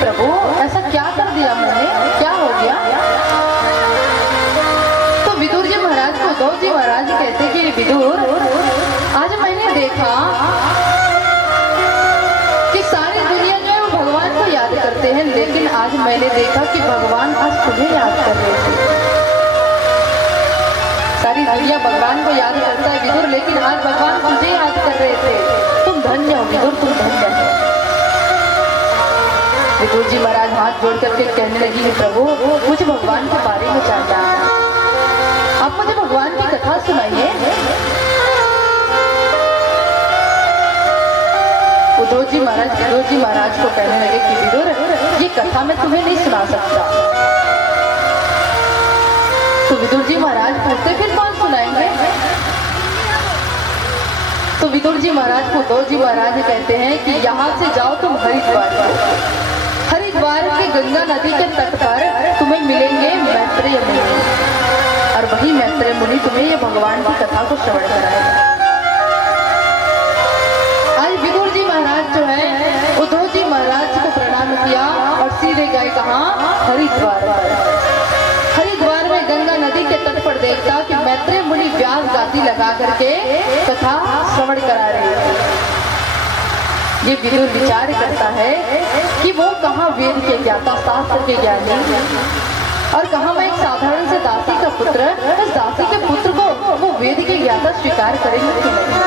प्रभु ऐसा क्या कर दिया मैंने, क्या हो गया? तो विदुर जी महाराज को उद्धव जी महाराज कहते कि विदुर, आज मैंने देखा कि सारी दुनिया जो है वो भगवान को याद करते हैं, लेकिन आज मैंने देखा कि भगवान आज तुम्हें याद कर रहे थे। सारी दुनिया भगवान को याद करता है विदुर, लेकिन आज भगवान तुझे याद कर रहे थे। तुम धन्य हो विदुर, तुम धन्य हो। विदुर जी महाराज हाथ जोड़ करके कहने लगी कि प्रभु मुझे भगवान के बारे में जानना है, आप मुझे भगवान की कथा सुनाइए। उद्धव जी महाराज को कहने लगे कि विदुर ये कथा मैं तुम्हें नहीं सुना सकता। तो विदुर जी महाराज पूछते फिर कौन सुनाएंगे? तो विदुर जी महाराज को उद्धव जी महाराज कहते हैं कि यहाँ से जाओ तुम हरिद्वार को, हरिद्वार के गंगा नदी के तट पर तुम्हें मिलेंगे मैत्रेय मुनि, और वही मैत्रेय मुनि तुम्हें ये भगवान की कथा को श्रवण कराएगा। आज विदुर जी महाराज जो है उद्धव जी महाराज को प्रणाम किया और सीधे गए कहाँ? हरिद्वार। हरिद्वार में गंगा नदी के तट पर देखता कि मैत्रेय मुनि व्यास गादी लगा करके कथा श्रवण करा रहे थे। ये विदुर विचार करता है कि वो कहाँ वेद के ज्ञाता, शास्त्र के ज्ञानी, और कहाँ मैं एक साधारण से दासी का पुत्र, उस दासी के पुत्र को वो वेद के ज्ञाता स्वीकार करेंगे कि नहीं।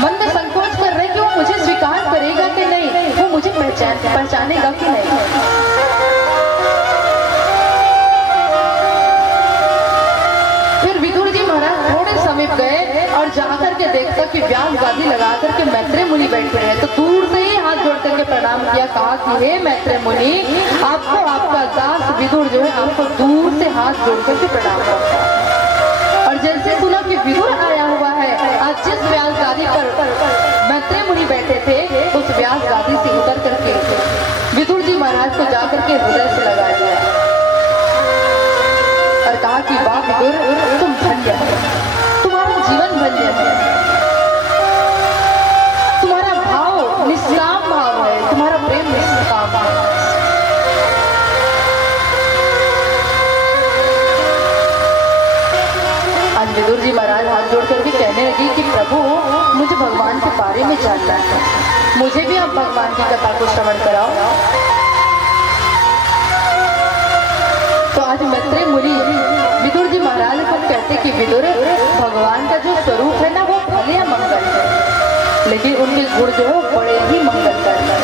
मन में संकोच कर रहे कि वो मुझे स्वीकार करेगा कि नहीं, वो मुझे पहचानेगा कि नहीं। फिर विदुर जी महाराज थोड़े समीप गए और जाकर के देखता कि व्यास गादी लगा करके मैत्रेय मुनि बैठे हैं। तो दूर से ही हाथ जोड़ करके प्रणाम किया, कहा कि हे मैत्रेय मुनि, आपको आपका दास विदुर जो है आपको दूर से हाथ जोड़ करके प्रणाम करता है। और जैसे सुना कि विदुर आया हुआ है, आज जिस व्यास गादी पर मैत्रेय मुनि बैठे थे उस व्यास गादी से उतर करके विदुर जी महाराज को जाकर के हृदय से लगा दिया और कहा कि वाह विदुर, तुम धन्य हो, तुम्हारा जीवन धन्य है, तुम्हारा भाव निष्काम भाव है, तुम्हारा प्रेम निष्काम है। आज विदुर जी महाराज हाथ जोड़ कर भी कहने लगी कि प्रभु मुझे भगवान के बारे में जानना है, मुझे भी आप भगवान की कथा को श्रवण कराओ। तो आज मैत्रेय मुनि विदुर जी महाराज को कहते कि विदुर, भगवान का जो स्वरूप है ना वो भले अमंगल है, लेकिन उनके गुण जो है बड़े ही मंगलकारी है।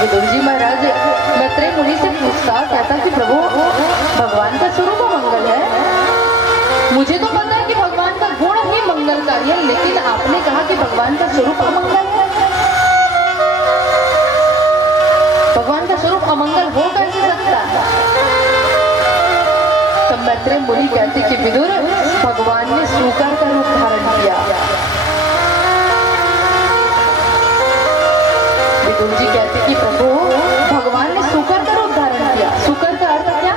विदुर जी महाराज मैत्रेय मुनि से पूछता, कहता कि प्रभु भगवान का स्वरूप अमंगल है, मुझे तो पता है कि भगवान का गुण ही मंगलकारी है, लेकिन आपने कहा कि भगवान का स्वरूप अमंगल है। भगवान का स्वरूप अमंगल हो कैसे सकता है? तब मैत्रेय मुनि कहते कि विदुर, भगवान ने सूकर का रूप धारण किया। विदुर जी कहते कि प्रभु भगवान ने सूकर का रूप धारण किया। सूकर का अर्थ क्या?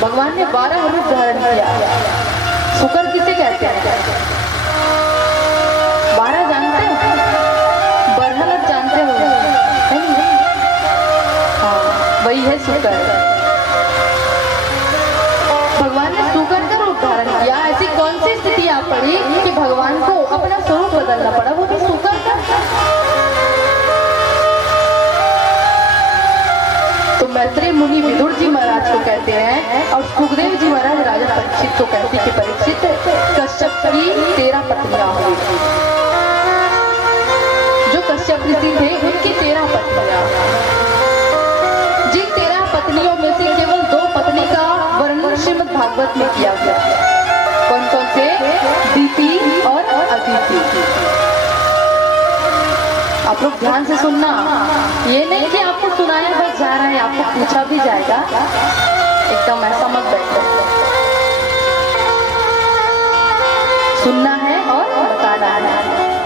भगवान ने 12 रूप धारण किया। सूकर किसे कहते हैं? 12 जानते हो? बरहलत जानते हो? हाँ, वही है सूकर। भगवान ने सूकर का रूप धारण किया। ऐसी कौन सी स्थिति आ पड़ी कि भगवान को अपना स्वरूप बदलना पड़ा, वो भी सूकर का? तो मैत्रेय मुनि विदुर जी महाराज को कहते हैं और सुखदेव जी महाराज राजा परीक्षित को कहते कि परीक्षित, कश्यप की 13 पत्नियां हुई थी। जो कश्यप ऋषि थे उनकी 13 पत्नियां, जिन 13 पत्नियों में से केवल 2 पत्नी का वर्णन श्रीमद् भागवत में किया गया। कौन कौन से? दीति और अदिति। आप लोग ध्यान से सुनना, ये नहीं कि आपको सुनाया बस जा रहा है, आपको पूछा भी जाएगा, एकदम ऐसा मत बैठो। सुनना है और बताना है,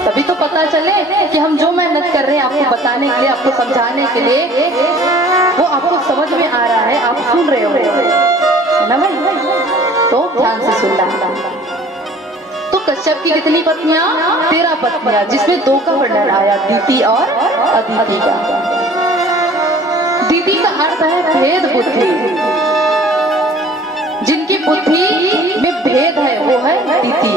तभी तो पता चले कि हम जो मेहनत कर रहे हैं आपको बताने के लिए, आपको समझाने के लिए, वो आपको समझ में आ रहा है, आप सुन रहे हो, है ना भाई? तो ध्यान से सुनना। तो कश्यप की कितनी पत्नियां? 13 पत्नियां, जिसमें 2 का वर्णन आया, दीति और अदिति का। दीति का अर्थ है भेद बुद्धि, जिनकी बुद्धि में भेद है वो है दीति,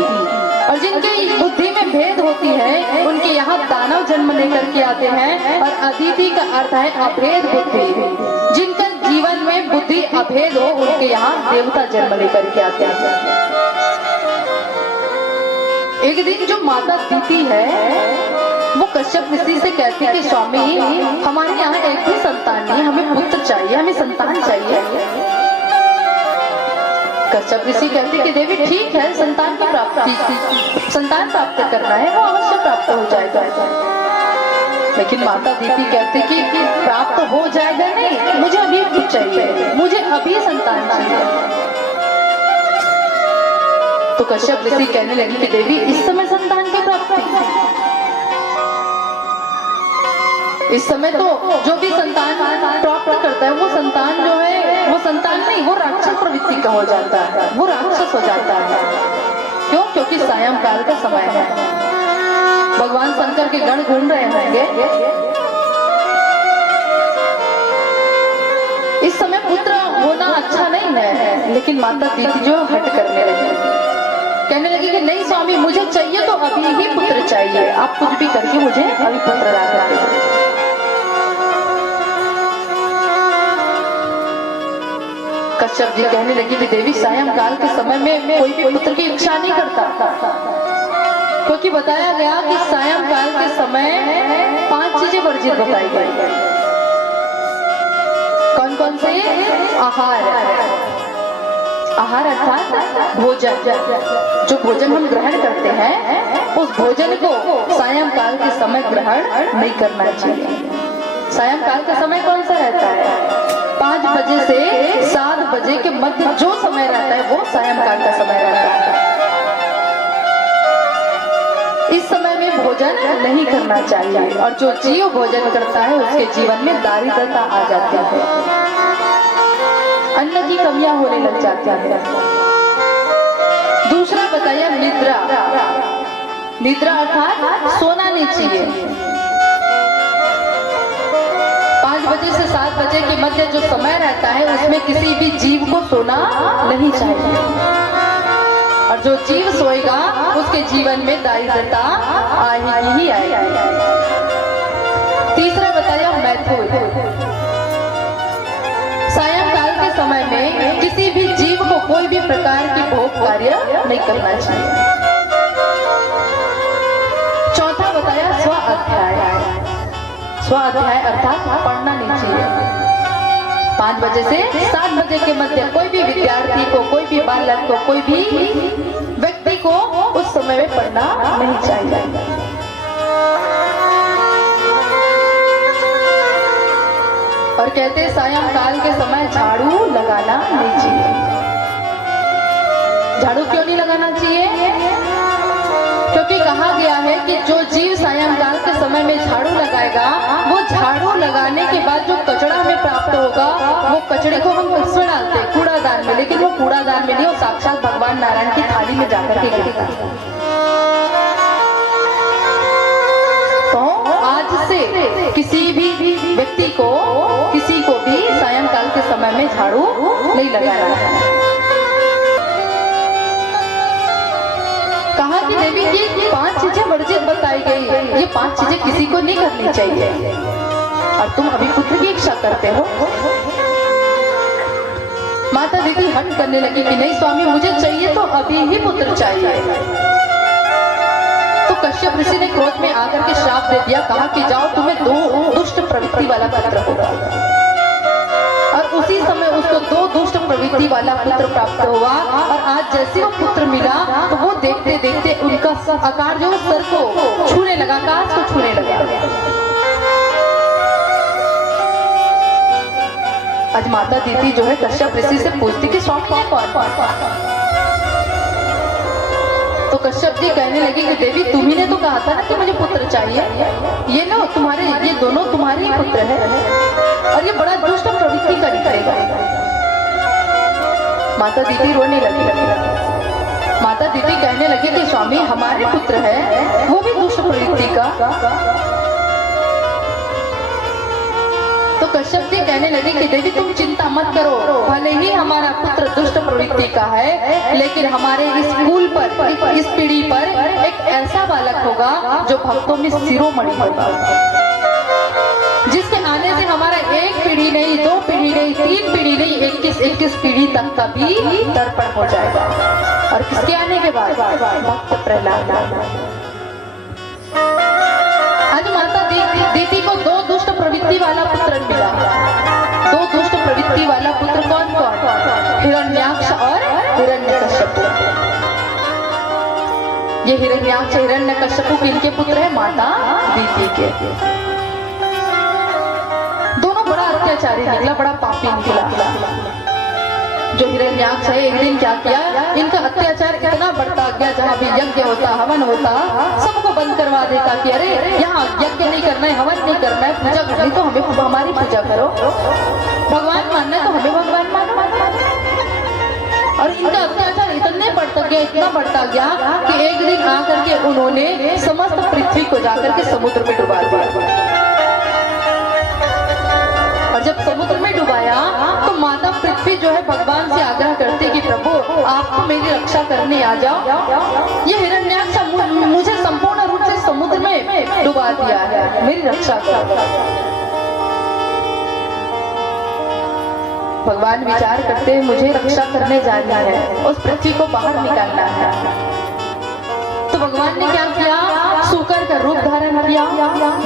और जिनकी बुद्धि में भेद होती है उनके यहाँ दानव जन्म लेकर के आते हैं। और अदिति का अर्थ है अभेद बुद्धि, जिनका जीवन में बुद्धि अभेद हो उनके यहाँ देवता जन्म लेकर के आते हैं। एक दिन जो माता दीति है वो कश्यप ऋषि से कहती है कि स्वामी, हमारे यहाँ एक भी संतान नहीं, हमें पुत्र चाहिए, हमें संतान चाहिए। कश्यप ऋषि कहते कि देवी ठीक है, संतान प्राप्त करना है, वो अवश्य प्राप्त हो जाएगा। लेकिन माता दीति कहते कि प्राप्त हो जाएगा नहीं, मुझे अभी चाहिए, मुझे अभी संतान चाहिए। तो कश्यप ऋषि कहने लगे कि देवी इस समय संतान की प्राप्ति, इस समय तो जो भी संतान प्राप्त करता है वो संतान जो है वो संतान नहीं, वो राक्षस प्रवृत्ति का हो जाता है, वो राक्षस हो जाता है। क्यों? क्योंकि सायंकाल का समय है, भगवान शंकर के गण घूम रहे होंगे, इस समय पुत्र होना अच्छा नहीं है। लेकिन माता दीति जो हट करने लगी, कहने लगी कि नहीं स्वामी, मुझे चाहिए तो अभी ही पुत्र चाहिए, आप कुछ भी करके मुझे अभी पुत्र ला करके। कश्यप जी कहने लगी कि देवी सायंकाल के समय में कोई भी पुत्र की इच्छा नहीं करता, क्योंकि बताया गया कि सायंकाल के समय 5 चीजें वर्जित बताई गई। कौन कौन से? आहार, आहार अर्थात भोजन, जो भोजन हम ग्रहण करते हैं उस भोजन को सायंकाल के समय ग्रहण नहीं करना चाहिए। सायंकाल का समय कौन सा रहता है? 5 बजे से 7 बजे के मध्य जो समय रहता है वो सायंकाल का समय रहता है। इस समय में भोजन नहीं करना चाहिए, और जो जीव भोजन करता है उसके जीवन में दारिद्रता आ जाती है, अन्न की कमियां होने लग जाती है। दूसरा बताया निद्रा, निद्रा अर्थात सोना नहीं चाहिए। 5 बजे से 7 बजे के मध्य जो समय रहता है उसमें किसी भी जीव को सोना नहीं चाहिए, और जो जीव सोएगा उसके जीवन में दारिद्रता आएगी ही आएगी। तीसरा बताया मैथुन, सायंकाल के समय में किसी भी जीव को कोई भी प्रकार की भोग कार्य नहीं करना चाहिए। चौथा बताया स्वाध्याय, स्वाध्याय अर्थात पढ़ना नहीं चाहिए। 5 बजे से 7 बजे के मध्य कोई भी विद्यार्थी को, कोई भी बालक को, कोई भी व्यक्ति को उस समय में पढ़ना नहीं चाहिए। और कहते हैं सायंकाल के समय झाड़ू लगाना नहीं चाहिए। झाड़ू क्यों नहीं लगाना चाहिए? क्योंकि कहा गया है कि जो जीव सायंकाल के समय में झाड़ू लगाएगा वो झाड़ू लगाने के बाद जो कचरा हमें प्राप्त होगा वो कचड़े को हम किसमें डालते हैं? कूड़ादान में। लेकिन वो कूड़ादान में नहीं, वो साक्षात भगवान नारायण की थाली में जाकर के गिरता है। तो आज से किसी भी व्यक्ति को, किसी को भी सायंकाल के समय में झाड़ू नहीं लगाना है। कहा कि देवी ये 5 चीजें वर्जित बताई गई, ये 5 चीजें किसी को नहीं करनी चाहिए, और तुम अभी पुत्र की इच्छा करते हो। माता दीदी हट करने लगी कि नहीं स्वामी, मुझे चाहिए तो अभी ही पुत्र चाहिए। तो कश्यप ऋषि ने क्रोध में आकर के श्राप दे दिया, कहा कि जाओ तुम्हें 2 दुष्ट प्रवृत्ति वाला पुत्र होगा। और उसी समय उसको 2 दुष्ट प्रवृत्ति वाला पुत्र प्राप्त हुआ, और आज जैसे वो पुत्र मिला तो वो देखते देखते उनका आकार जो सर को छूने लगा, आकाश को छूने लगा। आज माता दीदी जो है कश्यप ऋषि से पूछती कि स्वामी कौन? तो कश्यप जी कहने लगे कि देवी तुम्ही ने तो कहा था ना कि मुझे पुत्र चाहिए, ये लो तुम्हारे, ये दोनों तुम्हारे ही पुत्र है, और ये बड़ा दुष्ट प्रवृत्ति करेगा। माता दीदी रोने लगी। माता दीदी कहने लगी कि स्वामी हमारे पुत्र है वो भी दुष्ट प्रवृत्ति का। तो कश्यप जी कहने लगे कि देवी तुम चिंता मत करो, भले ही हमारा पुत्र दुष्ट प्रवृत्ति का है लेकिन हमारे इस कुल पर, इस पीढ़ी पर एक ऐसा बालक होगा जो भक्तों में शिरोमणि होगा, जिसके आने से हमारा एक पीढ़ी नहीं, दो पीढ़ी नहीं, तीन पीढ़ी नहीं, 21 पीढ़ी तक का भी तर्पण हो जाएगा। और किसके आने के बाद? भक्त प्रहलाद। आज माता दीदी को दो दुष्ट प्रवृत्ति वाला पुत्र मिला। दो दुष्ट प्रवृत्ति वाला पुत्र कौन कौन? हिरण्याक्ष और हिरण्यकश्यप। ये हिरण्याक्ष हिरण्यकश्यप किनके पुत्र है? माता दीदी के। दोनों बड़ा अत्याचारी निकला, बड़ा पापी निकला। जो हिरण्याक्ष है एक दिन क्या किया, इनका अत्याचार इतना बढ़ता गया, जहाँ भी यज्ञ होता, हवन होता, सबको बंद करवा देता कि अरे यहाँ यज्ञ नहीं करना है, हवन नहीं करना है, पूजा करनी तो हमें हमारी पूजा करो, भगवान मानना है तो हमें भगवान मानो। और इनका अत्याचार इतने बढ़ता गया, इतना बढ़ता गया कि एक दिन आकर के उन्होंने समस्त पृथ्वी को जाकर के समुद्र में डुबा दिया। और जब समुद्र में डुबाया तो माता पृथ्वी जो है भगवान से आग्रह करती कि प्रभु आप तो मेरी रक्षा करने आ जाओ, ये हिरण्याक्ष मुझे संपूर्ण रूप से समुद्र में डुबा दिया है, मेरी रक्षा करो। भगवान विचार करते हैं मुझे रक्षा करने जाना है, उस पृथ्वी को बाहर निकालना है। तो भगवान ने क्या किया? सूकर का रूप धारण किया,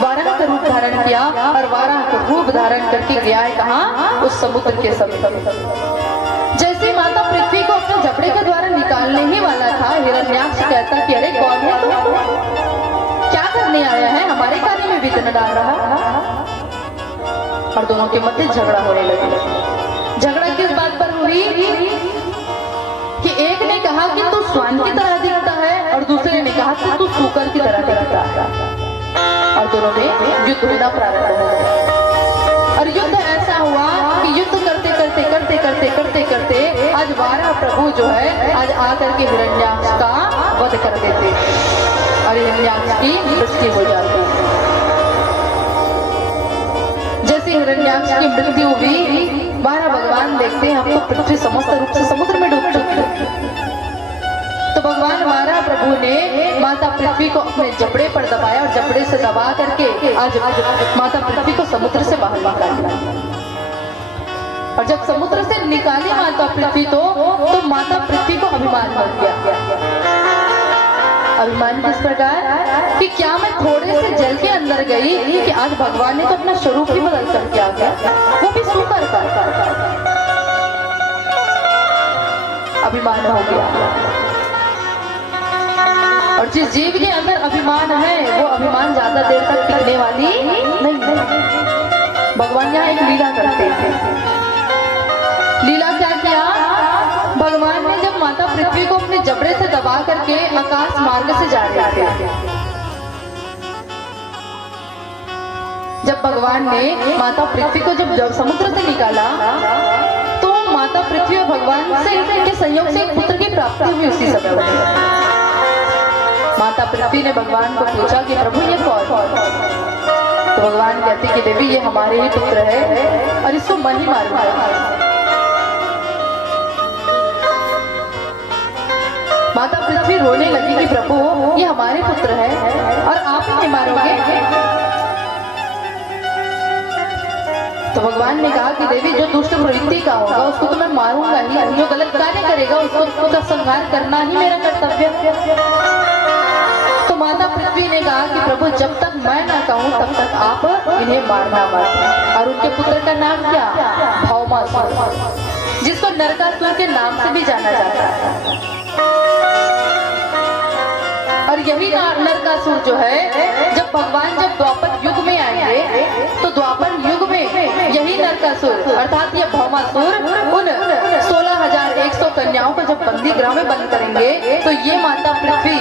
वाराह का रूप धारण किया और वाराह का रूप धारण करके गया है कहाँ? उस समुद्र के समीप। जैसे माता पृथ्वी को अपने जबड़े के द्वारा निकालने ही वाला था, हिरण्याक्ष कहता कि अरे कौन है तू? क्या करने आया है? हमारे कार्य में विघ्न डाल रहा। और दोनों के मध्य झगड़ा होने लगा। झगड़ा किस बात पर हुई कि एक ने कहा कि तू स्वान की तरह दिखता है और दूसरे ने कहा कि तू सूकर की तरह दिखता है। और दोनों में युद्ध होना प्रारंभ हो गया। और युद्ध ऐसा हुआ कि युद्ध करते करते करते करते करते करते आज वाराह प्रभु जो है आज आकर के हिरण्याक्ष का वध कर देते और हिरण्याक्ष की मृत्यु हो जाती। जैसे हिरण्याक्ष की मृत्यु हुई, वाराह भगवान देखते हैं हम तो पृथ्वी समस्त रूप से समुद्र में डूब चुकी है। तो भगवान वाराह प्रभु ने माता पृथ्वी को अपने जबड़े पर दबाया और जबड़े से दबा करके आज माता पृथ्वी को समुद्र से बाहर निकाला। और जब समुद्र से निकाली माता पृथ्वी तो माता पृथ्वी को अभिमान हो गया। अभिमान किस प्रकार कि क्या मैं थोड़े से जल के अंदर गई कि आज भगवान ने तो अपना स्वरूप ही बदल करके आ गया, वो भी सूकर का। अभिमान हो गया। और जिस जीव के अंदर अभिमान है वो अभिमान ज्यादा देर तक टिकने वाली नहीं। भगवान यहाँ एक लीला करते थे। लीला क्या किया? भगवान ने जब माता पृथ्वी को अपने जबड़े से दबा करके आकाश मार्ग से जा रहे थे, जब भगवान ने माता पृथ्वी को जब समुद्र से निकाला तो माता पृथ्वी और भगवान से के संयोग से एक पुत्र की प्राप्ति हुई उसी समय। माता पृथ्वी ने भगवान को पूछा कि प्रभु ये कौन? तो भगवान कहते कि देवी ये हमारे ही पुत्र है और इसको मैं ही मारूंगा। माता पृथ्वी रोने लगी कि प्रभु ये हमारे पुत्र है और आप ही नहीं मारोगे। तो भगवान ने कहा कि देवी जो दुष्ट प्रवृत्ति का होगा उसको तो मैं मारूंगा ही, जो गलत कार्य करेगा उसका संहार करना ही मेरा कर्तव्य। तो माता पृथ्वी ने कहा कि प्रभु जब तक मैं ना कहूं तब तक आप इन्हें मारना मत। और उनके पुत्र का नाम क्या? भौमासुर, जिसको नरकासुर के नाम से भी जाना जाता है। और यही नरकासुर जो है जब भगवान जब द्वापर युग में आएंगे तो द्वापर युग में यही नरकासुर अर्थात ये भौमासुर उन 16,100 कन्याओं को जब बंदी गृह में बंद करेंगे तो ये माता पृथ्वी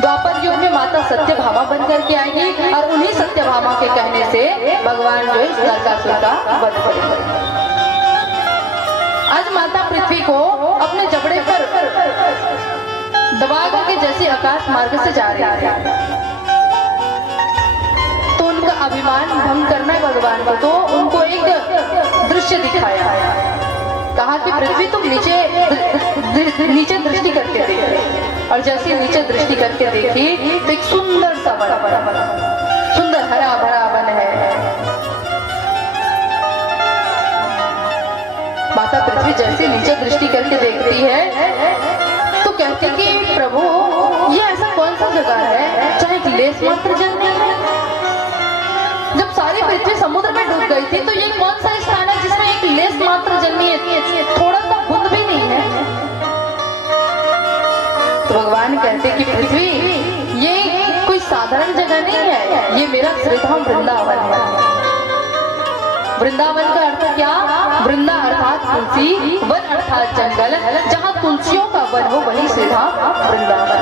द्वापर युग में माता सत्यभामा बन करके आएगी और उन्हीं सत्यभामा के कहने से भगवान जो इस नरकासुर का वध करेंगे। आज माता पृथ्वी को अपने जबड़े पर दबा करके जैसे आकाश मार्ग से जा रहे थे, तो उनका अभिमान भंग करना है भगवान को, तो उनको एक दृश्य दिखाया। कहा कि पृथ्वी तुम नीचे दृष्टि करके देखो। और जैसे नीचे दृष्टि करके देखी तो एक सुंदर सा वन, सुंदर हरा भरा वन है। माता पृथ्वी जैसे नीचे दृष्टि करके देखती है तो कहती कि प्रभु ये ऐसा कौन सा जगह है जहाँ एक लेस मात्र जल नहीं है। जब सारी पृथ्वी समुद्र में डूब गई थी तो ये कौन सा स्थान है जिसमें एक लेस मात्र जन्मी है, थोड़ा सा बूंद भी नहीं है। तो भगवान कहते कि पृथ्वी ये कोई साधारण जगह नहीं है, ये मेरा श्रीधाम वृंदावन है। वृंदावन का अर्थ क्या? वृंदा अर्थात तुलसी, वन अर्थात जंगल, जहाँ तुलसियों का वन हो वही श्रीधाम वृंदावन।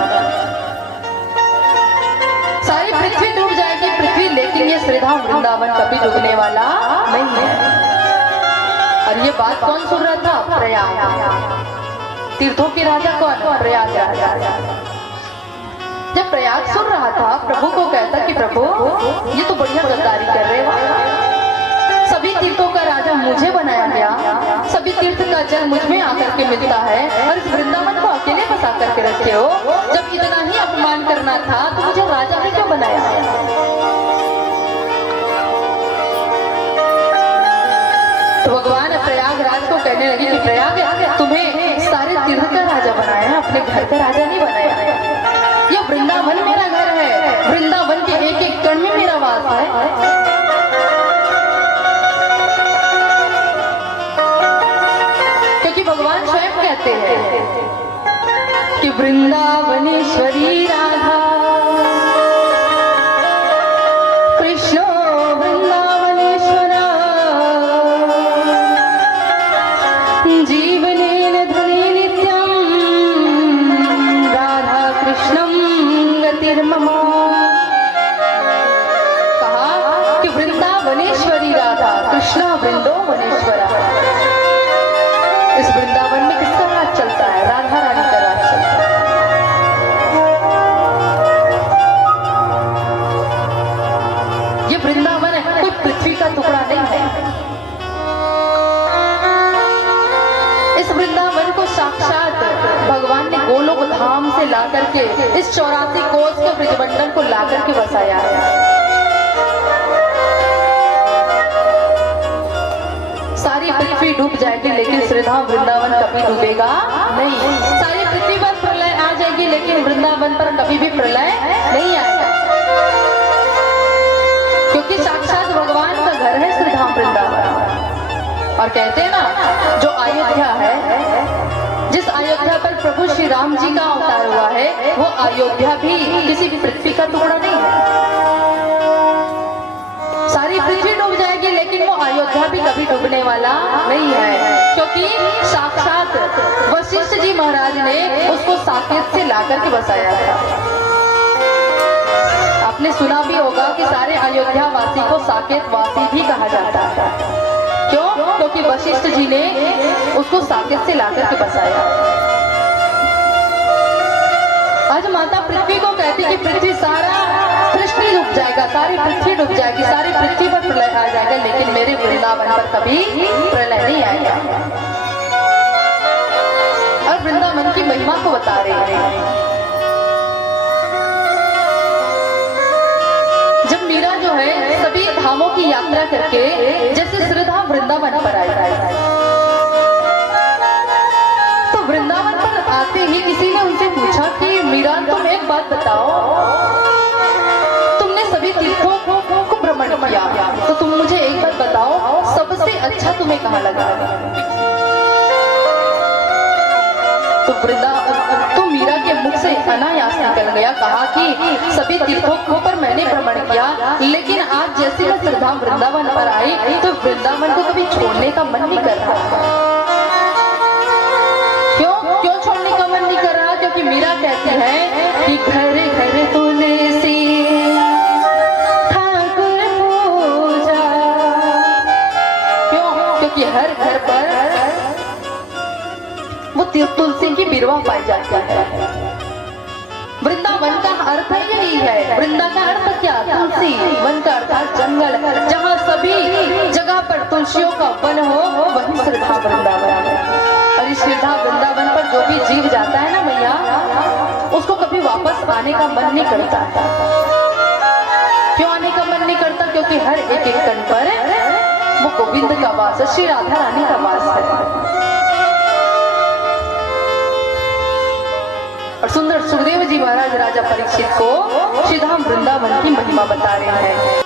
सारी पृथ्वी डूब जाएगी पृथ्वी, लेकिन ये श्रीधाम वृंदावन कभी डूबने वाला नहीं है। और ये बात कौन सुन रहा था? प्रयाग। तीर्थों के राजा कौन? प्रयाग राजा। जब प्रयाग सुन रहा था प्रभु को कहता कि प्रभु ये तो बढ़िया गद्दारी कर रहे हो, सभी तीर्थों का राजा मुझे बनाया गया, सभी तीर्थ का जल मुझ में आकर के मिलता है और इस वृंदावन को अकेले बसा करके रखे हो। जब इतना ही अपमान करना था तो मुझे राजा ने क्यों बनाया? तो भगवान प्रयागराज को कहने लगे कि प्रयाग तुम्हें सारे तीर्थ का राजा बनाया, अपने घर का राजा नहीं बनाया। ये वृंदावन मेरा घर है, वृंदावन के एक एक कण में मेरा वास है। भगवान स्वयं कहते हैं कि वृंदावनेश्वरी राधा कृष्णो वृंदावनेश्वरा जीवनेन धने नित्यं राधा कृष्णं गतिर्मम। कहा कि वृंदावनेश्वरी राधा कृष्ण वृंदो वनेश्वरा। इस वृंदावन में किसका राज चलता है? राधा रानी का राज चलता है। ये वृंदावन है, कोई पृथ्वी का टुकड़ा नहीं है। इस वृंदावन को साक्षात भगवान ने गोलोक धाम से ला करके इस 84 कोस के ब्रजमंडल को ला करके बसाया है। सारी पृथ्वी डूब जाएगी लेकिन श्रीधाम वृंदावन कभी डूबेगा नहीं। सारी पृथ्वी पर प्रलय आ जाएगी लेकिन वृंदावन पर कभी भी प्रलय नहीं आएगा, क्योंकि साक्षात भगवान का घर है श्रीधाम वृंदावन। और कहते हैं ना, जो अयोध्या है, जिस अयोध्या पर प्रभु श्री राम जी का अवतार हुआ है, वो अयोध्या भी किसी पृथ्वी का टुकड़ा नहीं है। सारी पृथ्वी डूब जाएगी लेकिन वो अयोध्या भी कभी डूबने वाला नहीं है, क्योंकि साक्षात वशिष्ठ जी महाराज ने उसको साकेत से लाकर के बसाया था। आपने सुना भी होगा कि सारे अयोध्या वासी को साकेत वासी भी कहा जाता है। क्यों? क्योंकि वशिष्ठ जी ने उसको साकेत से लाकर के बसाया। आज माता पृथ्वी को कहती कि पृथ्वी सारा सृष्टि डूब जाएगा, सारी पृथ्वी डूब जाएगी, सारी पृथ्वी पर प्रलय आ जाएगा लेकिन मेरे वृंदावन पर कभी प्रलय नहीं आएगा। और वृंदावन की महिमा को बता रहे हैं। जब मीरा जो है सभी धामों की यात्रा करके जैसे श्रीधाम वृंदावन पर आई, तो वृंदावन पर आते ही किसी ने उनसे पूछा कि मीरा तुम एक बात बताओ, तुमने सभी तीर्थों को भ्रमण किया तो तुम मुझे एक बात बताओ, सबसे अच्छा तुम्हें कहाँ लगा? तो मीरा के मुख से अनायास निकल गया, कहा कि सभी तीर्थों पर मैंने भ्रमण किया लेकिन आज जैसे मैं श्रीधाम वृंदावन पर आई तो वृंदावन को कभी छोड़ने का मन नहीं कर रहा। क्यों छोड़ने का मन नहीं कर रहा? क्योंकि मीरा कहती है कि घर घर तुलसी ठाकुर पूजा। क्यों? क्योंकि हर घर पर वो तुलसी की बिरवा पाई जाती है। वृंदावन का अर्थ यही है। वृंदा का अर्थ क्या? तुलसी। वन का अर्थ जंगल, जहाँ सभी जगह पर तुलसियों का वन हो वही श्रद्धा वृंदावन है। और इस श्रद्धा वृंदावन पर जो भी जीव जाता है ना मैया, उसको कभी वापस आने का मन नहीं करता है। क्यों आने का मन नहीं करता? क्योंकि हर एक एक कण पर वो गोविंद का वास है, श्री राधा रानी का वास है। और सुंदर सुखदेव जी महाराज राजा परीक्षित को श्रीधाम वृंदावन की महिमा बता रहे हैं।